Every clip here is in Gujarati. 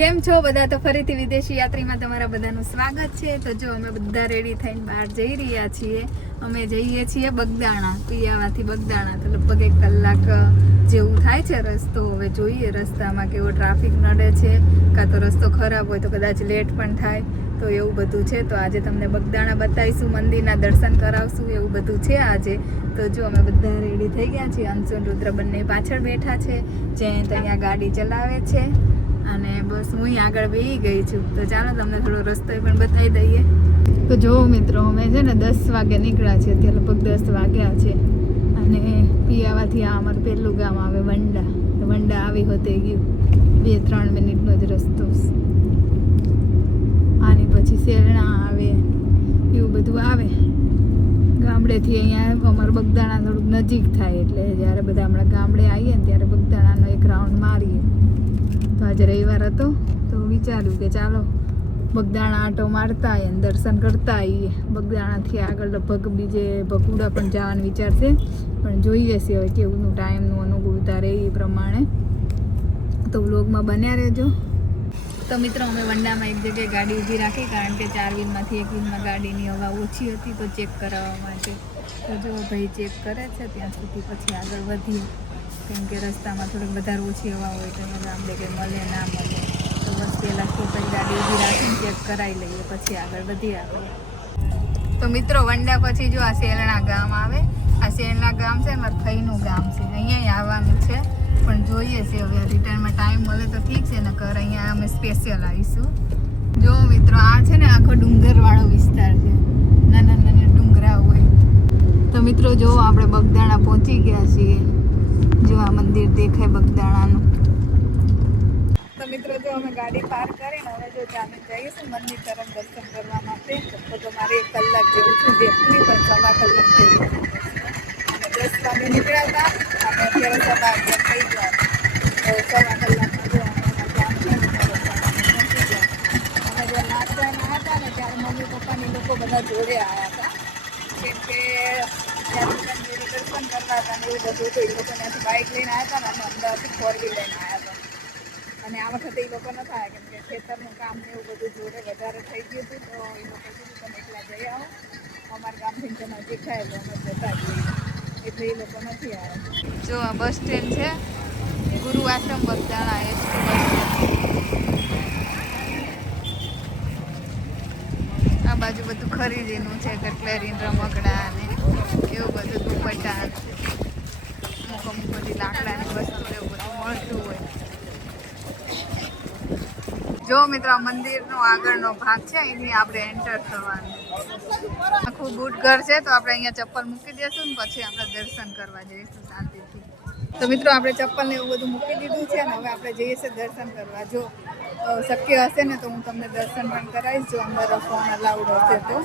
કેમ છો બધા? તો ફરીથી વિદેશી યાત્રીમાં તમારા બધાનું સ્વાગત છે. તો જો અમે બધા રેડી થઈને બહાર જઈ રહ્યા છીએ. અમે જઈએ છીએ બગદાણા, પિયાવાથી બગદાણા. તો લગભગ એક કલાક જેવું થાય છે રસ્તો. હવે જોઈએ રસ્તામાં કેવો ટ્રાફિક નડે છે. કાં તો રસ્તો ખરાબ હોય તો કદાચ લેટ પણ થાય. તો એવું બધું છે. તો આજે તમને બગદાણા બતાવીશું, મંદિરના દર્શન કરાવશું, એવું બધું છે આજે. તો જો અમે બધા રેડી થઈ ગયા છીએ. અંશુ રુદ્ર બંને પાછળ બેઠા છે. જે અહીંયા ગાડી ચલાવે છે. અને બસ હું આગળ બેહી ગઈ છું. તો ચાલો તમને થોડો રસ્તો પણ બતાવી દઈએ. તો જો મિત્રો, અમે છે ને દસ વાગે નીકળ્યા છે અત્યારે લગભગ દસ વાગ્યા છે. અને પિયાવાથી આ અમારું પહેલું ગામ આવે, વંડા. તો વંડા આવી હોતે ગયું. બે, ત્રણ મિનિટનો જ રસ્તો. આની પછી શેરણા આવે, એવું બધું આવે. ગામડેથી અહીંયા અમારું બગદાણા થોડુંક નજીક થાય એટલે જ્યારે બધા હમણાં ગામડે આવીએ ને ત્યારે બગદાણાનો એક રાઉન્ડ મારીએ. તો આજે રવિવાર હતો, તો વિચાર્યું કે ચાલો બગદાણા આટો મારતા આવીએ દર્શન કરતા આવીએ. બગદાણાથી આગળ લગભગ બીજે ભગુડા પણ જવાનું વિચાર છે પણ જોઈએ છે હવે કેવું ટાઈમનું અનુકૂળતા રહે એ પ્રમાણે. તો વ્લોગમાં બન્યા રહેજો. તો મિત્રો, અમે વંડામાં એક જગ્યાએ ગાડી ઊભી રાખી કારણ કે ચાર વ્હીલમાંથી એક વ્હીલમાં ગાડીની હવા ઓછી હતી, તો ચેક કરાવવા માટે. તો જો ભાઈ ચેક કરે છે, ત્યાં સુધી પછી આગળ વધીએ. કેમ કે રસ્તામાં થોડીક વધારે ઓછી હવા હોય તો એમાં આપણે કંઈ મળે, ના મળે. તો બસ પહેલાં તો ગાડી ઊભી રાખીને ચેક કરાવી લઈએ, પછી આગળ વધીએ આપણે તો મિત્રો, વંડા પછી જો આ શેરણા ગામ આવે, આ શેરણા ગામ છે મારા ફઈનું ગામ છે. અહીંયા આવવાનું છે, પણ જોઈએ છે હવે રિટર્નમાં ટાઈમ મળે તો ઠીક છે ને કર અહીંયા અમે સ્પેશિયલ આવીશું. જો મિત્રો, આ છે ને આખો ડુંગરવાળો વિસ્તાર છે. નાના નાના ડુંગરા હોય. તો મિત્રો, જો આપણે બગદાણા પહોંચી ગયા છીએ. જો આ મંદિર દેખાય બગદાણાનું. તો મિત્રો, જો અમે ગાડી પાર્ક કરીને હવે જો ચાલે જઈશું મંદિર તરફ દર્શન કરવા માટે, તો મારે એક કલાક જેવું છે બેઠી પણ સવા કલાક જેવું અને દસ વાગે નીકળ્યા હતા, અને અત્યારે સવા અગિયાર થઈ ગયા. તો સવા કલાકમાં જો અમે અમારા ગામ છે ને ત્યાં બગદાણામાં પહોંચી ગયા. અમે જે નાચવાના હતા ને, ત્યારે મમ્મી પપ્પાની લોકો બધા જોડે આવ્યા હતા. કેમ કે દર્શન કરતા હતા ને એવું બધું હતું. એ લોકો ત્યાંથી બાઇક લઈને આવ્યા હતા ને અમે અમદાવાદથી ફોર વ્હીલ લઈને આવ્યા હતા. અને આ વખતે એ લોકો નતા આવ્યા કેમ કે ખેતરનું કામ ને એવું બધું જોડે વધારે થઈ ગયું હતું, તો એ લોકો કીધું, તમે એકલા જઈ આવો. અમારા ગામથી તો નજીક થાય તો અમે જતા જઈએ એટલે એ લોકો નથી આવ્યા જો આ બસ સ્ટેન્ડ છે, ગુરુ આશ્રમ બગદાણા એ આ બાજુ બધું ખરીદીનું છે કટલેરી રમકડા ને એવું બધું દુપટ્ટા અમુક અમુક બધી લાકડાની વસ્તુ એવું બધું મળતું હોય. જો મિત્રો મંદિરનો આગળનો ભાગ છે અહીંથી આપણે એન્ટર થવાનું આખું બૂટ ઘર છે, તો આપણે અહીંયા ચપ્પલ મૂકી દઈશું ને પછી આપણે દર્શન કરવા જઈશું શાંતિથી. તો મિત્રો, આપણે ચપ્પલ ને એવું બધું મૂકી દીધું છે ને, હવે આપણે જઈએ છીએ દર્શન કરવા. જો શક્ય હશે ને તો હું તમને દર્શન પણ કરાવીશ, જો અંદર ફોન અલાઉડ હશે તો.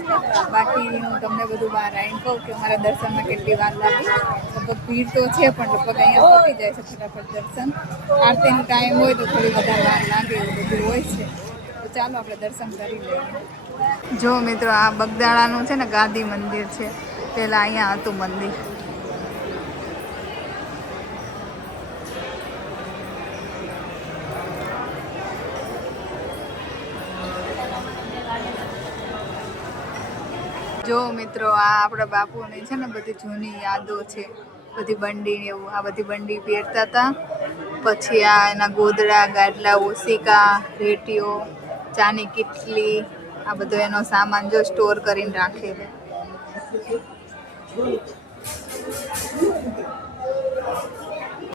બાકી હું તમને બધું બહાર આવીને કહું કે અમારા દર્શનમાં કેટલી વાર લાગી. લગભગ ભીડ તો છે, પણ લગભગ અહીંયા પહોંચી જાય છે ફટાફટ દર્શન. આરતીનો ટાઈમ હોય તો થોડી વધારે વાર લાગે, એવું બધું હોય છે. તો ચાલો આપણે દર્શન કરી લઈએ. જો મિત્રો, આ બગદાળાનું છે ને ગાંધી મંદિર છે. પહેલાં અહીંયા હતું મંદિર. જો મિત્રો આ આપણા બાપુની છે ને બધી જૂની યાદો છે, બધી બંડી એવું, આ બધી બંડી પહેરતા હતા. પછી આ એના ગોદડા, ગાડલા ઓસિકા રેટીઓ, ચાની કીટલી, આ બધો એનો સામાન જો સ્ટોર કરીને રાખે છે.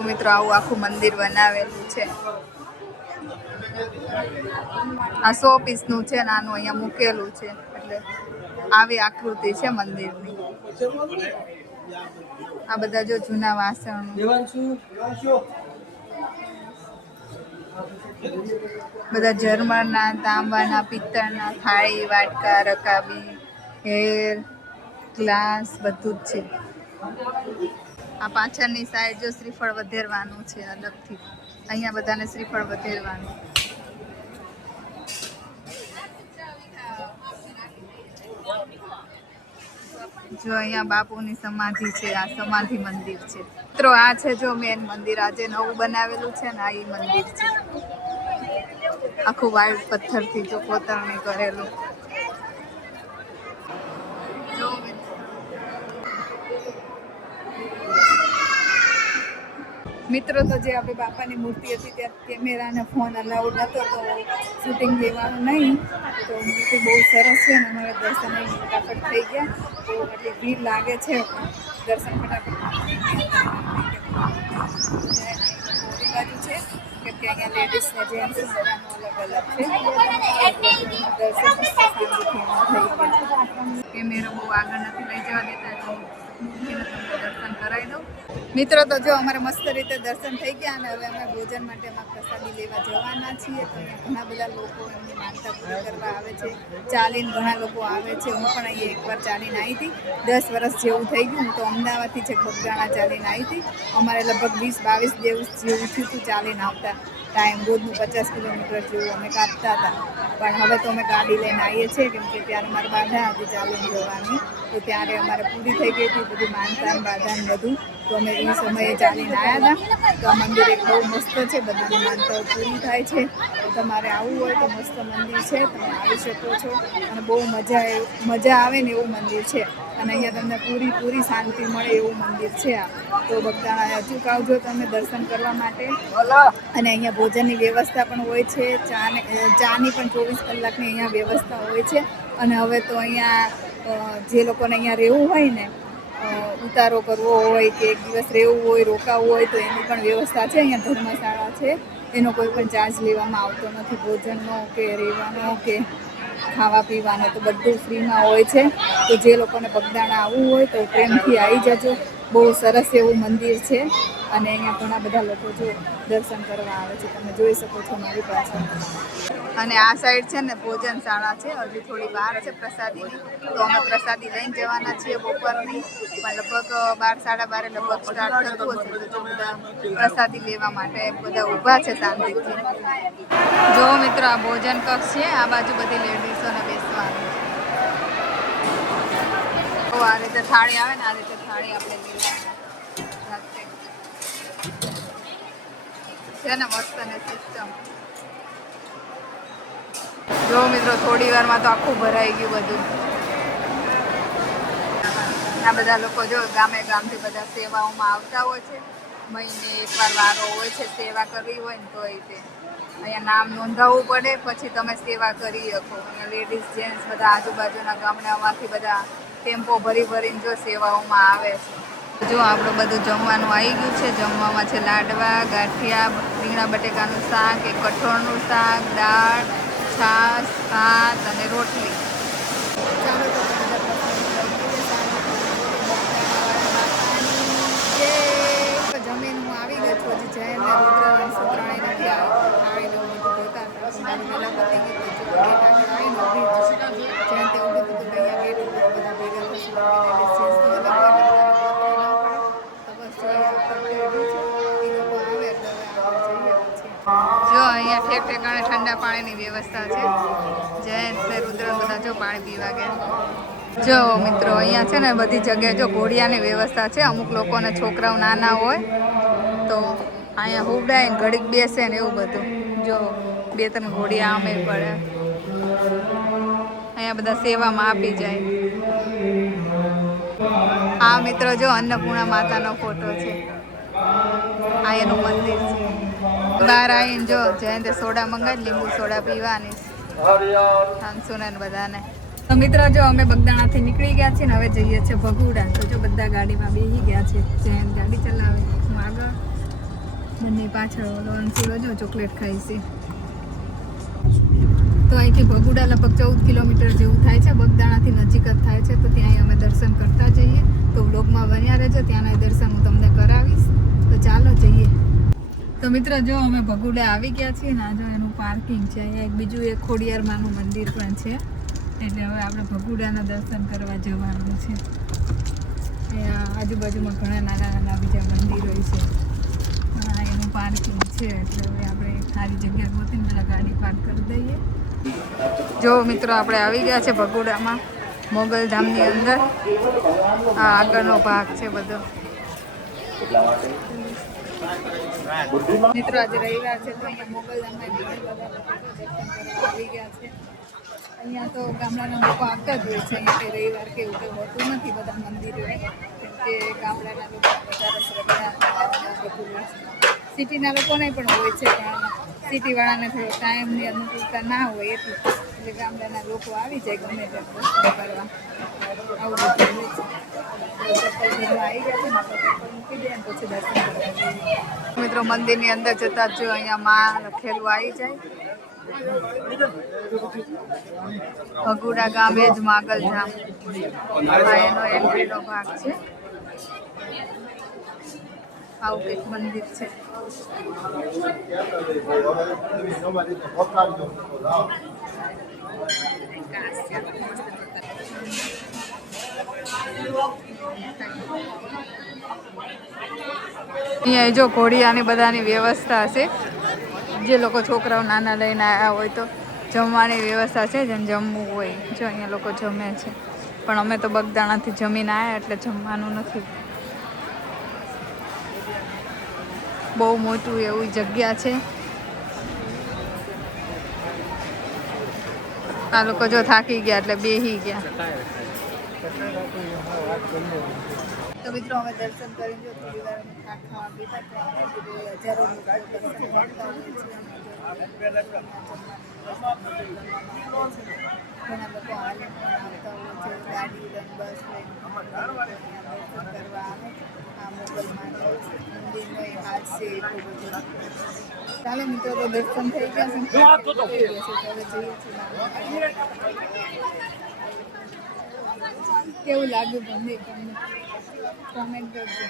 મિત્રો, આવું આખું મંદિર બનાવેલું છે. આ સો પીસનું છે ને આનું અહીંયા મૂકેલું છે, એટલે આવી આકૃતિ છે મંદિરની. આ બધા જો જૂના વાસણ. બધા જર્મનના, તાંબાના, પિત્તળના, થાળી, વાટકા, રકાબી, હેર, ગ્લાસ, બધું જ છે. આ પાછળની સાઈડ જો શ્રીફળ વધેરવાનું છે અલગથી. અહીંયા બધાને શ્રીફળ વધેરવાનું. જો અહીંયા બાપુની સમાધિ છે, આ સમાધિ મંદિર છે. મિત્રો, આ છે જો મેન મંદિર. આજે નવું બનાવેલું છે ને આ એ મંદિર છે. આખું વાઈટ પથ્થરથી જો કોતરણી કરેલું. મિત્રો તો જે આપણે બાપાની મૂર્તિ હતી ત્યાં કેમેરાને ફોન અલાઉડ નહોતો તો શૂટિંગ લેવાનું નહીં. તો મૂર્તિ બહુ સરસ છે અને અમારા દર્શન ફટાફટ થઈ ગયા. તો એટલી ભીડ લાગે છે દર્શન ફટાફટ બાજુ છે કે અહીંયા લેડીઝ ને જેન્ટ્સ બધાનું અલગ અલગ છે. દર્શન કેમેરો બહુ આગળ નથી લઈ જવા દેતા, તો દર્શન કરાવી દઉં મિત્રો, તો જો અમારે મસ્ત રીતે દર્શન થઈ ગયા અને હવે અમે ભોજન માટે અમે પ્રસાદી લેવા જવાના છીએ. તો ઘણા બધા લોકો એમની માનતા પૂરી કરવા આવે છે. ચાલીને ઘણા લોકો આવે છે. હું પણ અહીંયા એકવાર ચાલીને આવી હતી. દસ વર્ષ જેવું થઈ ગયું. હું તો અમદાવાદથી છે બગદાણા ચાલીને આવી હતી. અમારે લગભગ વીસ બાવીસ દિવસ જેવું થયું હતું ચાલીને આવતા ટાઈમ. રોજનું પચાસ કિલોમીટર જેવું અમે કાપતા હતા. પણ હવે તો અમે ગાડી લઈને આવીએ છીએ. કેમ કે ત્યારે મારે બાધા હતી ચાલીને જવાની. તો ત્યારે અમારે પૂરી થઈ ગઈ હતી. બધી માનતા બાંધા ને બધું. તો અમે એ સમયે ચાલીને આવ્યા હતા. તો આ મંદિર એક બહુ મસ્ત છે, બધાની માનતાઓ પૂરી થાય છે. તમારે આવવું હોય તો મસ્ત મંદિર છે, તમે આવી શકો છો. અને બહુ મજા મજા આવે ને એવું મંદિર છે. અને અહીંયા તમને પૂરી પૂરી શાંતિ મળે એવું મંદિર છે આ. તો બગદાણા અચૂક આવજો તમે દર્શન કરવા માટે. અને અહીંયા ભોજનની વ્યવસ્થા પણ હોય છે. ચાને ચાની પણ ચોવીસ કલાકની અહીંયા વ્યવસ્થા હોય છે. અને હવે તો અહીંયા જે લોકોને અહીંયા રહેવું હોય ને ઉતારો કરવો હોય કે એક દિવસ રહેવું હોય, રોકાવું હોય, તો એની પણ વ્યવસ્થા છે. અહીંયા ધર્મશાળા છે. એનો કોઈ પણ ચાર્જ લેવામાં આવતો નથી. ભોજનનો કે રહેવાનો કે ખાવા પીવાનો તો બધું ફ્રીમાં હોય છે. તો જે લોકોને બગદાણા આવવું હોય તો પ્રેમથી આવી જજો. બહુ સરસ એવું મંદિર છે. અને અહીંયા ઘણા બધા લોકો જો દર્શન કરવા આવે છે. તમે જોઈ શકો છો મારી પાસે અને આ સાઈડ છે ને ભોજનશાળા છે. હજી થોડી બહાર છે પ્રસાદીની તો અમે પ્રસાદી લઈને જવાના છીએ બપોરની. લગભગ બાર, સાડા બારે લગભગ સ્ટાર્ટ થતું હશે. બધા પ્રસાદી લેવા માટે બધા ઊભા છે શાંતિથી. જો મિત્રો, આ ભોજન કક્ષ છે. આ બાજુ બધી લેડીઝોને બેસવાનું છે. આ રીતે થાળી આવે ને, આ રીતે થાળી આપણે લેવાની. છે ને મસ્ત ને સિસ્ટમ જો મિત્રો, થોડી વારમાં તો આખું ભરાઈ ગયું બધું. આ બધા લોકો જો ગામે ગામથી બધા સેવાઓમાં આવતા હોય છે. મહિને એકવાર વારો હોય છે, સેવા કરવી હોય ને તો એ તે. અહીંયા નામ નોંધાવવું પડે, પછી તમે સેવા કરી શકો. અહીંયા લેડીઝ જેન્ટ્સ બધા આજુબાજુના ગામડામાંથી બધા ટેમ્પો ભરી ભરીને જો સેવાઓમાં આવે છે. જો આપણું બધું જમવાનું આવી ગયું છે, જમવામાં છે લાડવા, ગાંઠિયા, રીંગણા બટેકાનું શાક, એક કઠોળનું શાક, દાળ, છાશ, ભાત અને રોટલી. જમીન હું આવી ગઈ છું હજી જય રુદ્રવંશ નથી આવેલો બધું જોતા પહેલાં પતી ગઈ તો જો ગેટ આગળ આવીને ઊભી જ છું જેમ તે ઊભી હતું તો અહીંયા ગેટ ઉપર બધા ભેગા થશે લેડીઝ જેન્ટ્સ તો અલગ હોય એટલે બધાને ગોતરી ન પડે તો બસ જો અહીંયા પકડી ઠેક ઠેકાણે ઠંડા પાણીની વ્યવસ્થા છે. જૈન રુદ્ર, બધા જો પાણી પીવા ગયા. જો મિત્રો, અહીંયા છે ને બધી જગ્યાએ જો ઘોડિયાની વ્યવસ્થા છે. અમુક લોકોને છોકરાઓ નાના હોય, તો અહીંયા હુવડાય ને ઘડીક બેસે ને એવું બધું. જો બે ત્રણ ઘોડિયા આમે પડે. અહીંયા બધા સેવામાં આપી જાય. આ મિત્રો જો અન્નપૂર્ણા માતાનો ફોટો છે. આ એનું મંદિર છે. બહાર આવીને જો જયંતે સોડા મંગાવી લીંબુ સોડા પીવાની. હંસુને ને બધાને. તો મિત્રો જો અમે બગદાણાથી નીકળી ગયા છીએ ને હવે જઈએ છીએ ભગુડા. તો જો બધા ગાડીમાં બેસી ગયા છે. જયંત ગાડી ચલાવે. હું આગળ. બંને પાછળ અંશુલો જો ચોકલેટ ખાઈ છે. તો અહીંથી ભગુડા લગભગ ચૌદ કિલોમીટર જેવું થાય છે. બગદાણાથી નજીક જ થાય છે. તો ત્યાં અમે દર્શન કરતા જઈએ. તો બ્લોગમાં બન્યા રહેજો. ત્યાંના દર્શન હું તમને કરાવીશ તો ચાલો જઈએ મિત્ર, જો અમે ભગુડા આવી ગયા છીએ ને, આ જો એનું પાર્કિંગ છે. અહીંયા એક બીજું એક ખોડિયારમાંનું મંદિર પણ છે. એટલે હવે આપણે ભગુડાના દર્શન કરવા જવાનું છે. એ આજુબાજુમાં ઘણા નાના નાના બીજા મંદિરો છે. આ એનું પાર્કિંગ છે. એટલે હવે આપણે સારી જગ્યા ગોતીને પેલા ગાડી પાર્ક કરી દઈએ. જો મિત્રો, આપણે આવી ગયા છે ભગુડામાં, મોગલધામની અંદર. આ આગળનો ભાગ છે બધો. મિત્રો આજે રવિવાર છે તો અહીંયા મોગલધામમાં દર્શન આવી ગયા છે. અહીંયા તો ગામડાના લોકો આવતા જ હોય છે. અહીંયા કંઈ રવિવાર કે એવું હોતું નથી બધા મંદિરો. કેમ કે ગામડાના લોકો વધારે શ્રદ્ધા સિટીના લોકોને પણ હોય છે, પણ સિટીવાળાને થોડો ટાઈમની અનુકૂળતા ના હોય એટલું. એટલે ગામડાના લોકો આવી જાય ગમે ત્યાં દર્શન કરવા. આવું બધું હોય છે. મિત્રો, મંદિરની અંદર જતા જ જો અહીંયા માં લખેલું આવી જાય. ભગુડા ગામે જ માગલધામ એનો એન્ટ્રી એનો એન્ટ્રીનો ભાગ છે. આવું કંઈક મંદિર છે. અહીંયા જો ઘોડિયાની બધાની વ્યવસ્થા છે. જે લોકો છોકરાઓ નાના લઈને આવ્યા હોય તો જમવાની વ્યવસ્થા છે, જેમ જમવું હોય. જો અહીંયા લોકો જમે છે. પણ અમે તો બગદાણાથી જમીને આવ્યા એટલે જમવાનું નથી. બહુ મોટું એવું જગ્યા છે. આ લોકો જો થાકી ગયા એટલે બેહી ગયા. તો મિત્રો અમે દર્શન કરીને જો થોડી વાર ખાટ બેઠા તો અમે કીધું એ હજારો લોકો દર્શન કરતા હોય છે ઘણા લોકો હાલે પણ આવતા હોય છે. ગાડી લઈને બસ લઈને કરવા આવે. આ મોગલ માતા મંદિરનો હાથ છે એટલું બધું. ચાલો મિત્રો તો દર્શન થઈ ગયા છે. થઈ ગયા છે હવે જઈએ છીએ. કેવું લાગ્યું મંદિર તમને? કોમેન્ટ કરજો.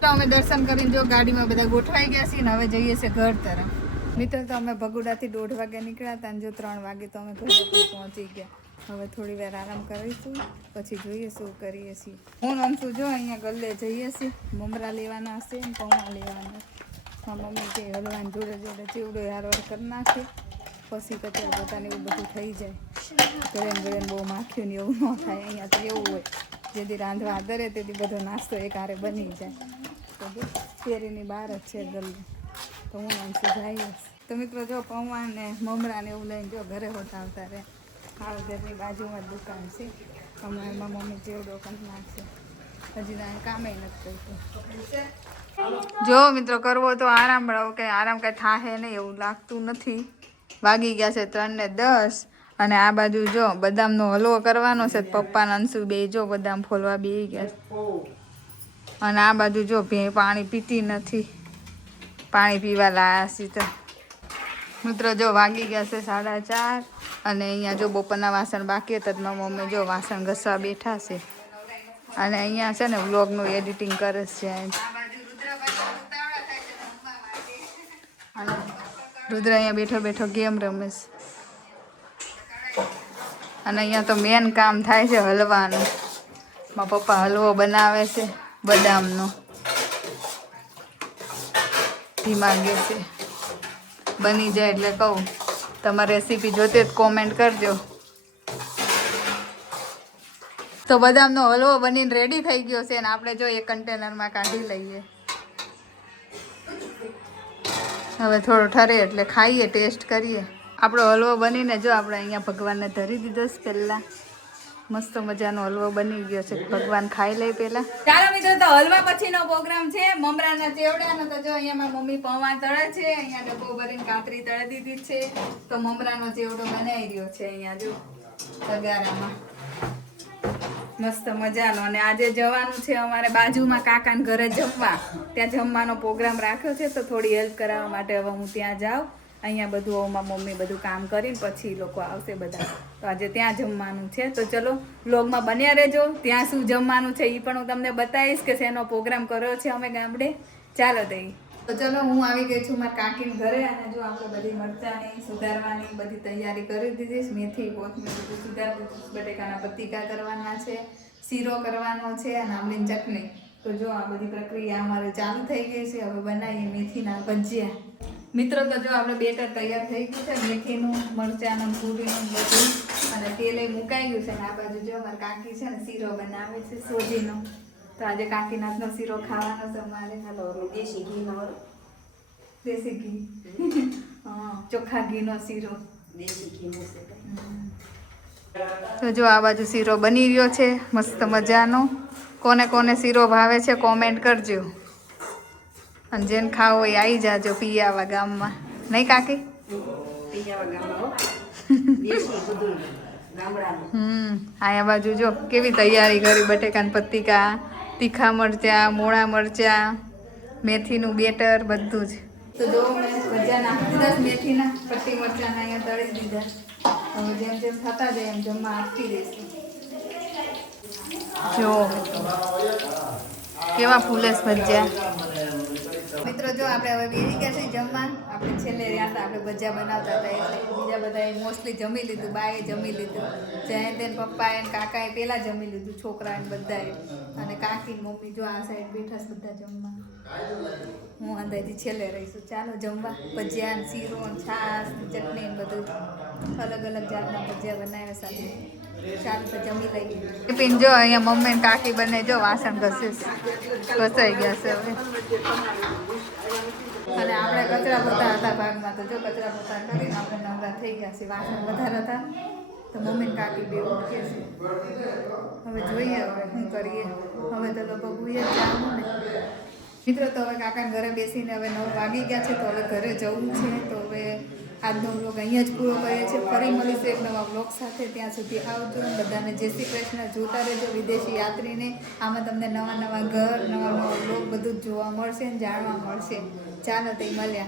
તો અમે દર્શન કરીને જો ગાડીમાં બધા ગોઠવાઈ ગયા છીએ ને હવે જઈએ છીએ ઘર તરફ. મિત્ર, તો અમે ભગુડાથી દોઢ વાગે નીકળ્યા હતા અને જો ત્રણ વાગે તો અમે ઘરે પહોંચી ગયા. હવે થોડી વાર આરામ કરીશું, પછી જોઈએ શું કરીએ છીએ. હું રમશું જો અહીંયા ગલ્લે જઈએ છીએ. મમરા લેવાના હશે ને પૌવા લેવાના. મમ્મી કે હલવાન જોડે જોડે ચીવડો હારવાર કરી નાખે. પછી કચરા પોતાને એવું બધું થઈ જાય. ગરમ ગરમ બહુ માખ્યું ને એવું ન થાય, અહીંયા તો એવું હોય. જેથી રાંધવા આદરે તેથી બધો નાસ્તો એક હારે બની જાય. તો કેરીની બહાર જ છે ગલ્લી. તો હું નામથી જઈએ તો મિત્રો જો પૌવા ને મમરા ને એવું લઈને જો ઘરે હોતા આવતા રહે હાલ ઘરની બાજુમાં દુકાન છે. હમણાં એમાં મમ્મી જેવું કરી નાખશે. હજી કામે નથી કરતું. જો, મિત્રો, કરવો તો આરામ મળો કે આરામ કાંઈ થાહે નહીં એવું લાગતું નથી. વાગી ગયા છે ત્રણ ને દસ. અને આ બાજુ જો બદામનો હલવો કરવાનો છે તો પપ્પા ને અંશુ બે જો બદામ ફોલવા બે ગયા. અને આ બાજુ જો ભે પાણી પીતી નથી. પાણી પીવા લાયા છે તો. મિત્રો જો વાગી ગયા છે સાડા ચાર અને અહીંયા જો બપોરના વાસણ બાકી હતા મારી મમ્મી જો વાસણ ઘસવા બેઠા છે. અને અહીંયા છે ને વ્લોગનું એડિટિંગ કરે છે. રુદ્ર અહીંયા બેઠો બેઠો ગેમ રમે છે. અને અહીંયા તો મેન કામ થાય છે હલવાનું. મારા પપ્પા હલવો બનાવે છે બદામનો. ધીમા ગેસે બની જાય એટલે કહું. તમારે રેસીપી જોતે જ કોમેન્ટ કરજો. તો બદામનો હલવો બનીને રેડી થઈ ગયો છે અને આપણે જો એ કન્ટેનરમાં કાઢી લઈએ. હવે થોડો ઠરે એટલે ખાઈએ, ટેસ્ટ કરીએ. આપણો હલવો બનીને જો આપણે અહીંયા ભગવાનને ધરી દીધો છે પહેલાં. મસ્ત મજાનો હલવો બની ગયો છે. ભગવાન ખાઈ લે પેલા ચાલો મિત્રો, તો હલવા પછીનો પ્રોગ્રામ છે. મમરાના ચેવડાનો તો જો અહીંયા મારી મમ્મી પૌવા તળે છે. અહીંયા ડબ્બો ભરીને કાતરી તળી દીધી છે. તો મમરાનો ચેવડો બનાવી રહ્યો છે અહીંયા જો તગારામાં. મસ્ત મજાનો. અને આજે જવાનું છે અમારે બાજુમાં કાકાને ઘરે જમવા. ત્યાં જમવાનો પ્રોગ્રામ રાખ્યો છે, તો થોડી હેલ્પ કરાવવા માટે હવે હું ત્યાં જાઉં. અહીંયા બધું ઓમાં મમ્મી બધું કામ કરીને પછી લોકો આવશે બધા. તો આજે ત્યાં જમવાનું છે. તો ચલો વ્લોગમાં બન્યા રહેજો. ત્યાં શું જમવાનું છે એ પણ હું તમને બતાવીશ કે શેનો પ્રોગ્રામ કર્યો છે અમે ગામડે. ચાલો તઈ તો ચલો હું આવી ગઈ છું મારા કાકીને ઘરે અને જો આપણે બધી મરચાની સુધારવાની બધી તૈયારી કરી દીધી છે. મેથી, કોથમીર બધું સુધારી બટેકાના પતિકા કરવાના છે, શીરો કરવાનો છે અને આંબલીની ચટણી. તો જો આ બધી પ્રક્રિયા અમારે ચાલુ થઈ ગઈ છે. હવે બનાવીએ મેથીના ભજીયા. મિત્રો, તો જો આપણે બેટર તૈયાર થઈ ગયું છે. મેથીનું, મરચાંનું, પૂરીનું બધું. અને તેલે મુકાઈ ગયું છે. અને આ બાજુ જો અમારા કાકી છે ને શીરો બનાવે છે. સોજીનો. તો આજે કાકીનાથનો શીરો ખાવાનો છે અમારે. હાલો દેશી ઘીનો દેશી ઘી. હા ચોખ્ખા ઘીનો શીરો. દેશી ઘીનો તો જો આ બાજુ શીરો બની રહ્યો છે મસ્ત મજાનો. કોને કોને શીરો ભાવે છે કોમેન્ટ કરજો. અને જેને ખાવો એ આવી જાજો પિયાવા ગામમાં. નહીં કાકી? હમ આયા બાજુ જો કેવી તૈયારી કરી બટેકાન પત્તિકા. તીખા મરચાં, મોળા મરચાં, મેથીનું બેટર, બધું જ. તો જો મેં મજાના મેથીના પટ્ટી મરચાના અહીંયા તળી દીધા. હવે જેમ જેમ થતા જાય એમ જમવા આપતી રહીશું જો, કેવા ફૂલેસ ભજીયા. મિત્રો, જો આપણે હવે બેસી ગયા છે જમવા, આપણે છેલ્લે રહ્યા હતા આપણે ભજીયા બનાવતા હતા, એટલે બીજા બધાએ મોસ્ટલી જમી લીધું, બાએ જમી લીધું. જયંત એને પપ્પાએ ને કાકાએ પહેલાં જમી લીધું છોકરાએ ને બધાએ. અને કાકી મમ્મી જો આ સાઈડ બેઠા છે બધા જમવા. હું અંદાજથી છેલ્લે રહીશું ચાલો જમવા. ભજીયા શીરો છાશ ચટણી બધું. અલગ અલગ જાતના ભજીયા બનાવ્યા સાથે. ટિફિન જો અહીંયા મમ્મી ને કાકી બંને જો વાસણ ઘસે ઘસાઈ ગયા છે હવે. અને આપણે કચરા પોતા હતા ભાગમાં તો જો કચરા પોતા કરીને આપણે નવરા થઈ ગયા છે વાસણ વધારે હતા. તો મમ્મી ને કાકી બે ઉઠીએ છે. હવે જોઈએ હવે શું કરીએ. હવે તો લગભગ ઉઈએ જ જવાનું ને. મિત્રો તો હવે કાકાના ઘરે બેસીને હવે નવ વાગી ગયા છે તો હવે ઘરે જવું છે. તો હવે આજનો બ્લોગ અહીંયા જ પૂરો કરીએ છીએ. ફરી મળીશું એક નવા બ્લોગ સાથે. ત્યાં સુધી આવજો. બધાને જય શ્રી કૃષ્ણ. જોતા રહેજો વિદેશી યાત્રીને. આમાં તમને નવા નવા ઘર, નવા નવા બ્લોગ બધું જોવા મળશે અને જાણવા મળશે. ચાલો તે મળ્યા.